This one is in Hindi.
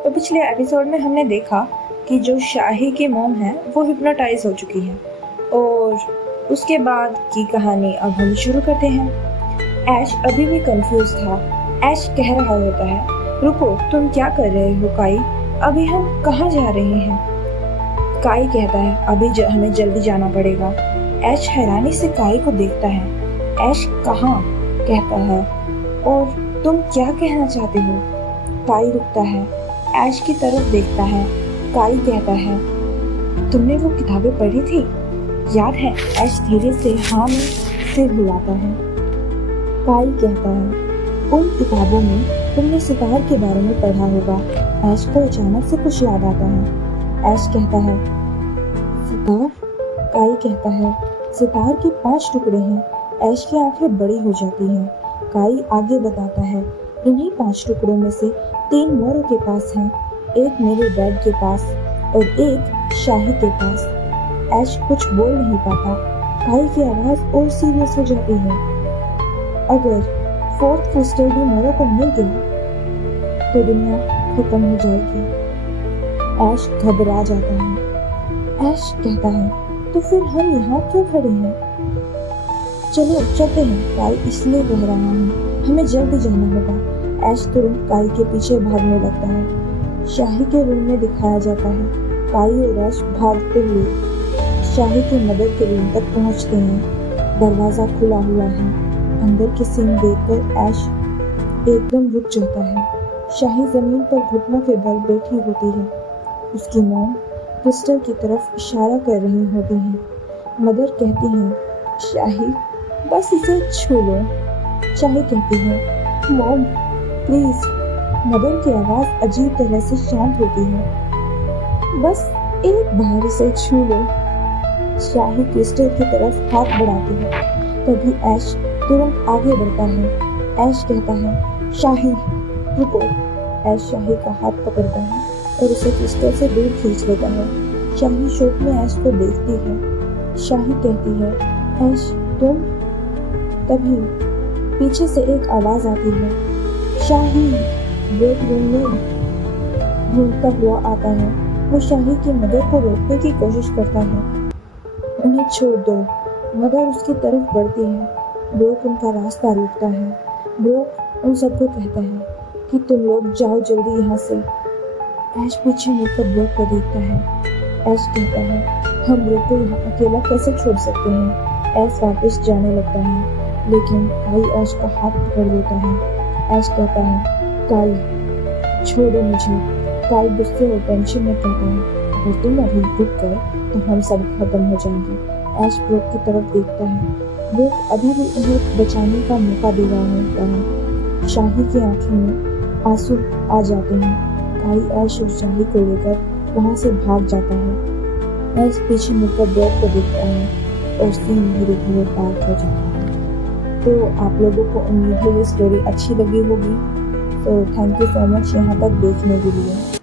तो पिछले एपिसोड में हमने देखा कि जो शाही की मॉम है वो हिप्नोटाइज हो चुकी है और उसके बाद की कहानी अब हम शुरू करते हैं। ऐश अभी भी कंफ्यूज था। ऐश कह रहा होता है, रुको, तुम क्या कर रहे हो काई? अभी हम कहाँ जा रहे हैं? काई कहता है, अभी हमें जल्दी जाना पड़ेगा। ऐश हैरानी से काई को देखता है। ऐश कहाँ? कहता है, और तुम क्या कहना चाहते हो? काई रुकता है, ऐश की तरफ देखता है। काई कहता है, तुमने वो किताबें पढ़ी थी, याद है? ऐश धीरे से हाँ में सिर हिलाता है। काई कहता है, उन किताबों में तुमने सितार के बारे में पढ़ा होगा। ऐश को अचानक से कुछ याद आता है। ऐश कहता है, सितार? काई कहता है, सितार के 5 टुकड़े हैं। ऐश की आंखें बड़ी हो जाती हैं। काई आगे बताता है, इन्हीं 5 टुकड़ों में से 3 मोरों के पास हैं, एक मेरे डैड के पास और एक शाही के पास। ऐश कुछ बोल नहीं पाता। काई की आवाज और सीरियस हो जाती है। अगर 4th क्रिस्टल भी मोरो को मिल गया तो दुनिया खत्म हो जाएगी। ऐश घबरा जाता है। ऐश कहता है, तो फिर हम यहाँ क्यों खड़े हैं? चलो चलते हैं। काई इसलिए कह रहा हूँ, हमें जल्दी जाना होगा। ऐश तुरंत काई के पीछे भागने लगता है। शाही के रूम में दिखाया जाता है। काई और ऐश भागते हुए शाही के मदर के रूम तक पहुंचते हैं। दरवाजा खुला हुआ है। अंदर के सीन देखकर ऐश एकदम रुक जाता है। शाही जमीन पर घुटनों के बल बैठी होती है। उसकी मॉम क्रिस्टल की तरफ इशारा कर रही होती है। मदर कहती है, शाही बस इसे छू लो। शाही कहती है, मॉम प्लीज। मदर की आवाज अजीब तरह से शांत होती है। बस एक बार इसे छू लो। शाही क्रिस्टल की तरफ हाथ बढ़ाती है। तभी ऐश तुरंत आगे बढ़ता है। ऐश कहता है, शाही रुको। ऐश शाही का हाथ पकड़ता है और उसे क्रिस्टल से दूर खींच लेता है। शाही शौक में ऐश को देखती है। शाही कहती है, ऐश तुम? तभी पीछे से एक आवाज आती है। शाही बेडरूम में ढूंढता हुआ आता है। वो शाही की मदर को रोकने की कोशिश करता है। उन्हें छोड़ दो। मदर उसकी तरफ बढ़ती है। ब्रोक उनका रास्ता रोकता है। ब्रोक उन सबको कहता है कि तुम लोग जाओ जल्दी यहाँ से। ऐश पीछे मुड़कर ब्रोक को देखता है। ऐश कहता है, हम ब्रोक को यहाँ अकेला कैसे छोड़ सकते हैं? ऐश वापस जाने लगता है, लेकिन काई ऐश का हाथ पकड़ लेता है। ऐश कहता है, काई छोड़ो मुझे। काई गुस्से और टेंशन में कहता है, अगर तुम अभी रुक गए तो हम सब खत्म हो जाएंगे। ऐश ब्रोक की तरफ देखता है। ब्रोक अभी भी उन्हें बचाने का मौका दे रहा होता है। शाही की आंखों में आंसू आ जाते हैं। काई ऐश और शाही को लेकर वहां से भाग जाता है। ऐश पीछे मुड़कर ब्रोक को देखता है और सीन धीरे धीरे डार्क हो जाता है। तो आप लोगों को उम्मीद है ये स्टोरी अच्छी लगी होगी। तो थैंक यू सो मच यहाँ तक देखने के लिए।